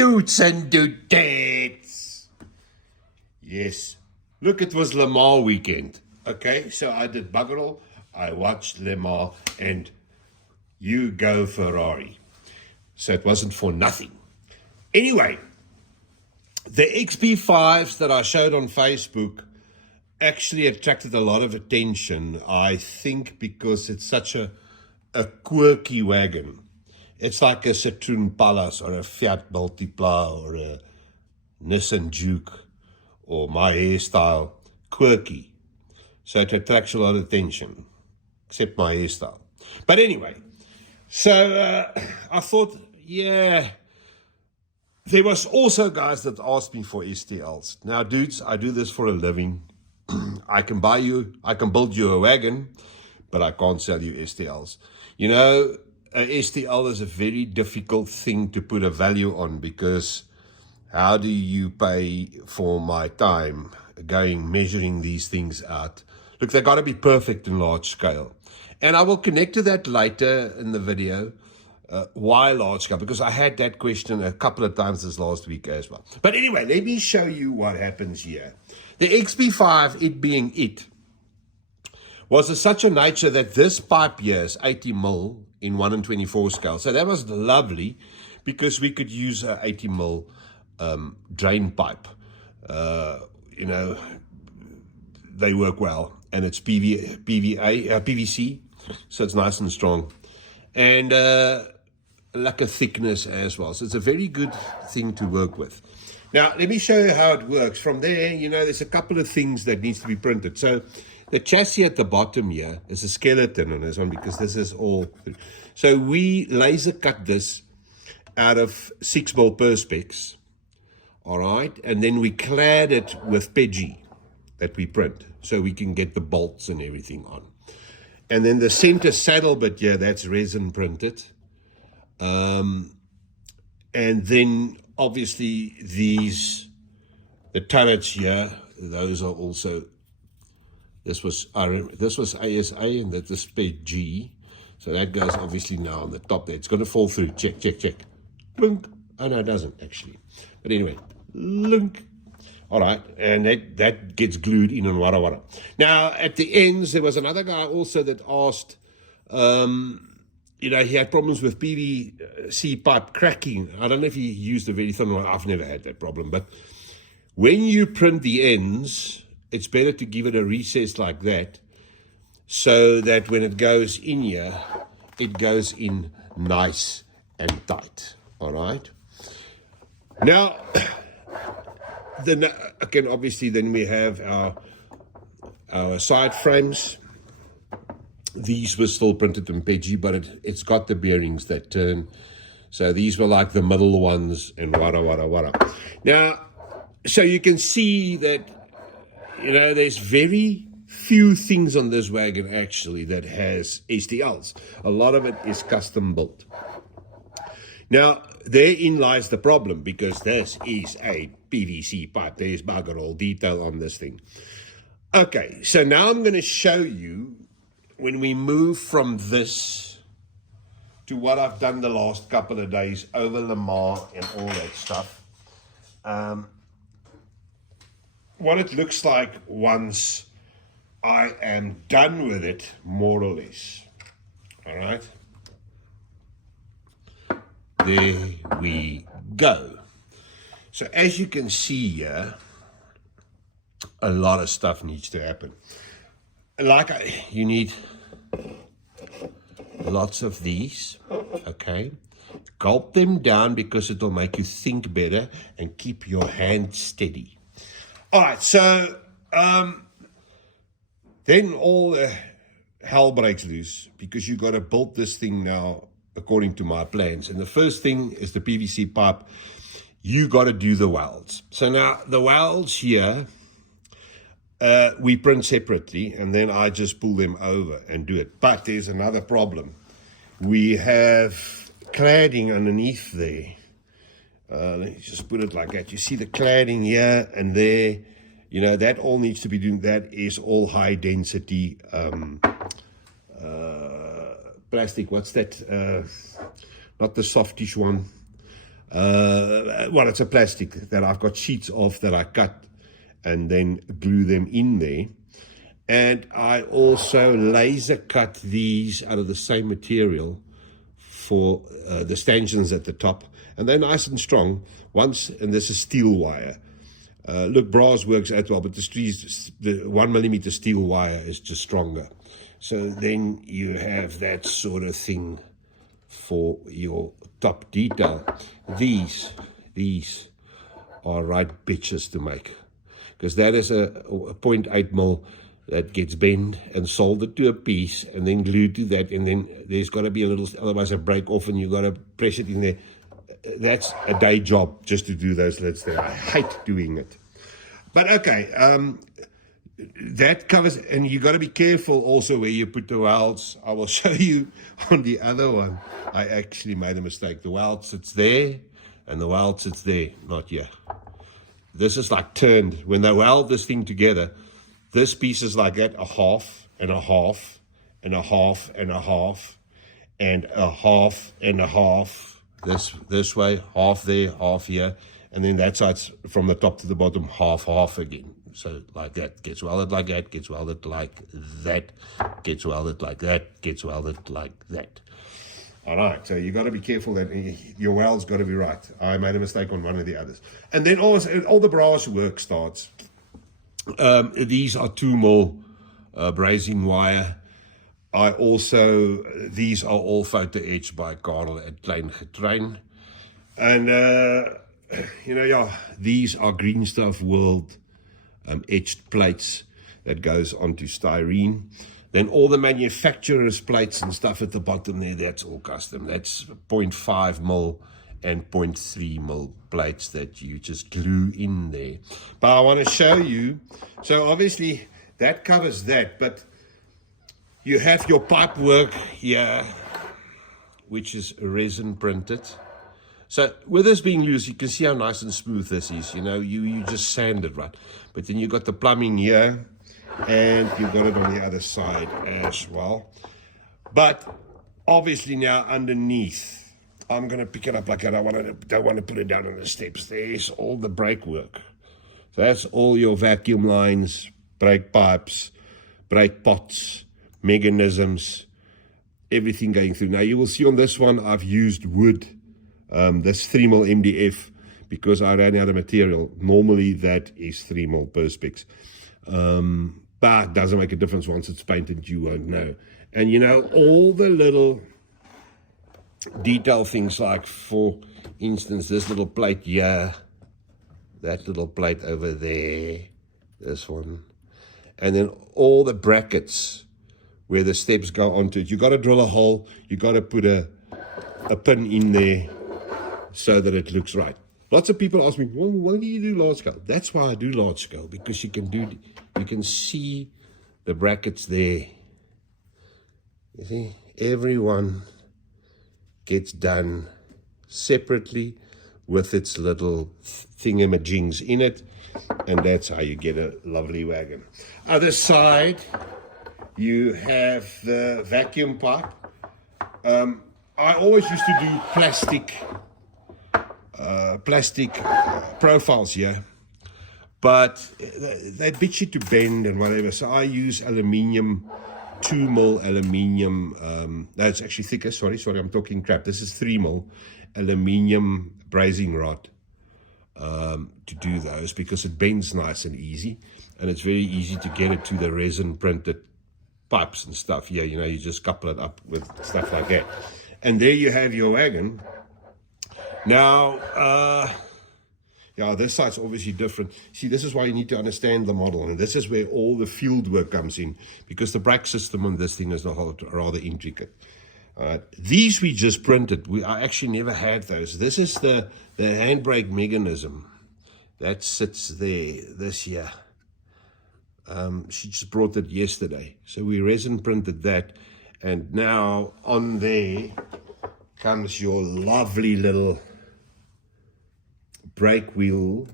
Dudes and dudettes. Yes. Look, it was Le Mans weekend. Okay, so I did bugger all. I watched Le Mans and you go Ferrari. So it wasn't for nothing. Anyway, the XB-5s that I showed on Facebook actually attracted a lot of attention, I think, because it's such a quirky wagon. It's like a Citroen Palace or a Fiat Multipla or a Nissan Juke or my hairstyle, quirky. So it attracts a lot of attention, except my hairstyle. But anyway, so I thought, yeah, there was also guys that asked me for STLs. Now, dudes, I do this for a living. I can build you a wagon, but I can't sell you STLs. You know, a STL is a very difficult thing to put a value on, because how do you pay for my time measuring these things out? Look, they've got to be perfect in large scale. And I will connect to that later in the video. Why large scale? Because I had that question a couple of times this last week as well. But anyway, let me show you what happens here. The XB-5, it being it, was of such a nature that this pipe here is 80 mil in 1 in 24 scale. So that was lovely, because we could use an 80 mil drain pipe. You know, they work well, and it's PVC, so it's nice and strong, and like a thickness as well. So it's a very good thing to work with. Now, let me show you how it works. From there, you know, there's a couple of things that needs to be printed. So the chassis at the bottom here is a skeleton on this one, because this is all. So we laser cut this out of 6mm Perspex, all right? And then we clad it with PEG that we print, so we can get the bolts and everything on. And then the center saddle bit here, that's resin printed. And then obviously the turrets here, those are also, this was ASA and that was PEG. So that goes obviously now on the top there. It's going to fall through. Check. Lunk. Oh, no, it doesn't actually. But anyway, lunk. All right, and that gets glued in on wara. Now, at the ends, there was another guy also that asked, you know, he had problems with PVC pipe cracking. I don't know if he used a very thin one. I've never had that problem. But when you print the ends, it's better to give it a recess like that, so that when it goes in here, it goes in nice and tight. All right. Now, again, obviously, then we have our side frames. These were still printed in PEG, but it's got the bearings that turn. So these were like the middle ones, and wara. Now, so you can see that, you know, there's very few things on this wagon actually that has STLs. A lot of it is custom built. Now, therein lies the problem, because this is a PVC pipe. There's bugger all detail on this thing. Okay, so now I'm going to show you when we move from this to what I've done the last couple of days over Le Mans and all that stuff. What it looks like once I am done with it, more or less. All right. There we go. So as you can see here, a lot of stuff needs to happen. You need lots of these, okay? Gulp them down, because it'll make you think better and keep your hand steady. All right, so then all the hell breaks loose, because you got to build this thing now according to my plans. And the first thing is the PVC pipe. You got to do the welds. So now the welds here, we print separately, and then I just pull them over and do it. But there's another problem. We have cladding underneath there. Let me just put it like that. You see the cladding here and there. You know, that all needs to be doing. That is all high density plastic. What's that? Not the softish one. Well, it's a plastic that I've got sheets of that I cut and then glue them in there. And I also laser cut these out of the same material for the stanchions at the top, and they're nice and strong. And this is steel wire. Look, brass works as well, but the 1 millimeter steel wire is just stronger. So then you have that sort of thing for your top detail. These are right bitches to make, because that is a 0.8 mil that gets bent and soldered to a piece and then glued to that, and then there's got to be a little, otherwise it break off and you got to press it in there. That's a day job just to do those lids there. I hate doing it. But okay, that covers, and you got to be careful also where you put the welds. I will show you on the other one. I actually made a mistake. The weld sits there and the weld sits there, not here. This is like turned. When they weld this thing together, this piece is like that, a half and a half and a half and a half and a half and a half. This way, half there, half here, and then that side's from the top to the bottom, half again. So like that, gets welded like that, gets welded like that, gets welded like that, gets welded like that. All right, so you got to be careful that your weld's got to be right. I made a mistake on one of the others. And then all the brass work starts. These are 2 mil brazing wire. These are all photo etched by Karel at Klein Getrein. And, these are Green Stuff World etched plates that goes onto styrene. Then all the manufacturer's plates and stuff at the bottom there, that's all custom. That's 0.5 mil and 0.3 mil plates that you just glue in there. But I want to show you, so obviously that covers that, but you have your pipe work here, which is resin printed. So with this being loose, you can see how nice and smooth this is. You just sand it right. But then you got the plumbing here, and you got it on the other side as well. But obviously now underneath, I'm going to pick it up like that. I don't want to put it down on the steps. There's all the brake work. So that's all your vacuum lines, brake pipes, brake pots, mechanisms, everything going through. Now you will see on this one, I've used wood, this 3 mil MDF, because I ran out of material. Normally that is 3 mil Perspex. But it doesn't make a difference. Once it's painted, you won't know. And all the little detail things, like for instance, this little plate here, that little plate over there, this one, and then all the brackets where the steps go onto it. You got to drill a hole. You got to put a pin in there so that it looks right. Lots of people ask me, well, why do you do large scale? That's why I do large scale, because you can see the brackets there. You see, everyone gets done separately with its little thingamajigs in it, and that's how you get a lovely wagon. Other side, you have the vacuum pipe. I always used to do plastic profiles here, but they bitch you to bend and whatever. So I use aluminium, 2 mil aluminium. No, it's actually thicker. Sorry, I'm talking crap. This is 3 mil aluminium brazing rod to do those, because it bends nice and easy, and it's very easy to get it to the resin printed pipes and stuff. Yeah, you just couple it up with stuff like that. And there you have your wagon. Now, this side's obviously different. See, this is why you need to understand the model, and this is where all the field work comes in, because the brake system on this thing is rather intricate. These we just printed. I actually never had those. This is the handbrake mechanism that sits there, this year. She just brought it yesterday. So we resin printed that, and now on there comes your lovely little brake wheel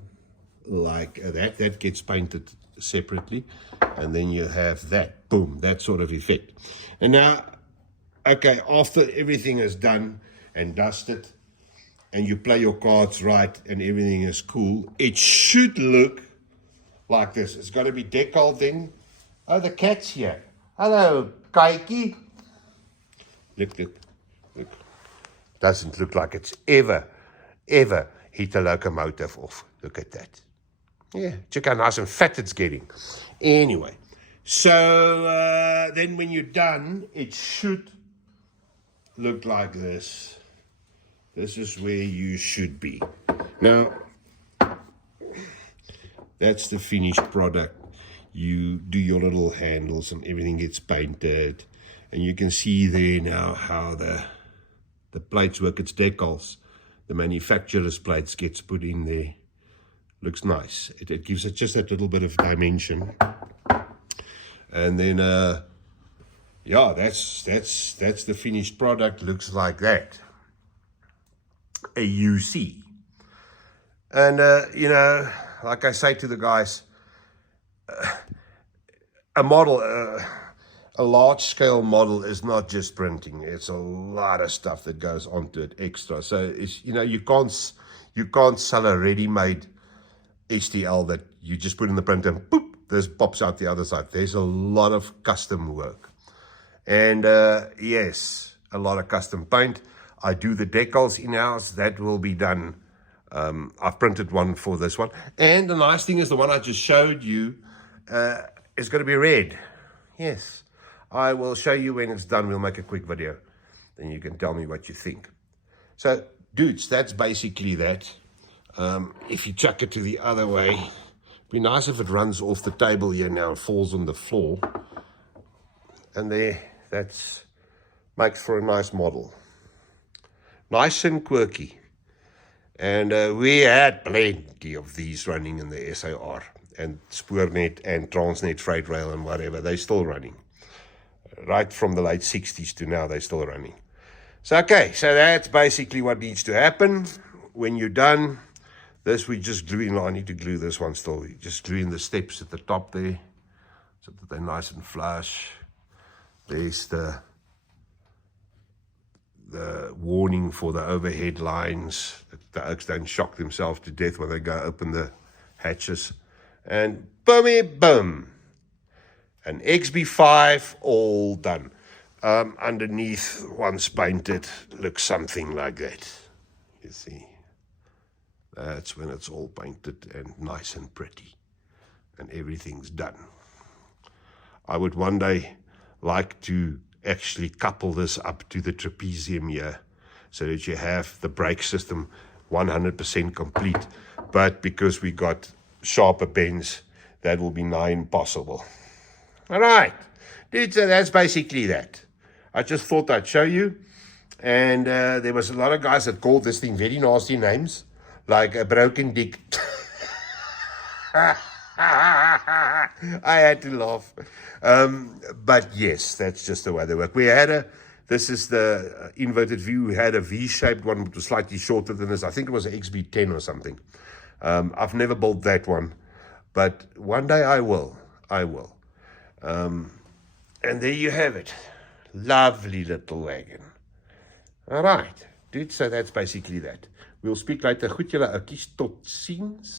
like that. That gets painted separately, and then you have that, boom, that sort of effect. And now, okay, after everything is done and dusted, and you play your cards right and everything is cool, it should look like this. It's got to be decal then. Oh, the cat's here. Hello, Kaiki. Look, look, look. Doesn't look like it's ever hit a locomotive off. Look at that. Yeah, check how nice and fat it's getting. Anyway, so then when you're done, it should look like this. This is where you should be. Now, that's the finished product. You do your little handles and everything gets painted. And you can see there now how the plates work. It's decals. The manufacturer's plates gets put in there. Looks nice. It gives it just that little bit of dimension. And then, yeah, that's the finished product. Looks like that. A UC. And, you know, like I say to the guys, a model, a large-scale model is not just printing. It's a lot of stuff that goes onto it extra. So, it's, you know, you can't sell a ready-made HTL that you just put in the printer and boop, this pops out the other side. There's a lot of custom work. And, yes, a lot of custom paint. I do the decals in-house. That will be done. I've printed one for this one. And the nice thing is the one I just showed you is going to be red. Yes. I will show you when it's done. We'll make a quick video. Then you can tell me what you think. So, dudes, that's basically that. If you chuck it to the other way, it'd be nice if it runs off the table here now and falls on the floor. And there, that's makes for a nice model. Nice and quirky. And we had plenty of these running in the SAR. And Spoornet and Transnet Freight Rail and whatever. They're still running. Right from the late 60s to now, they're still running. So, okay. So that's basically what needs to happen. When you're done, this we just glue in. I need to glue this one still. You just glue in the steps at the top there. So that they're nice and flush. There's the warning for the overhead lines. The oaks don't shock themselves to death when they go open the hatches. And boom. An XB-5 all done. Underneath, once painted, looks something like that. You see. That's when it's all painted and nice and pretty. And everything's done. I would one day like to actually couple this up to the trapezium here so that you have the brake system 100% complete. But because we got sharper bends, that will be nigh impossible. All right, dude, so that's basically that. I just thought I'd show you. And there was a lot of guys that called this thing very nasty names, like a broken dick. I had to laugh. But yes, that's just the way they work. We had this is the inverted view. We had a V-shaped one, which was slightly shorter than this. I think it was an XB-10 or something. I've never built that one, but one day I will. And there you have it. Lovely little wagon. All right, dude, so that's basically that. We'll speak later. Goed julle oukies, tot ziens.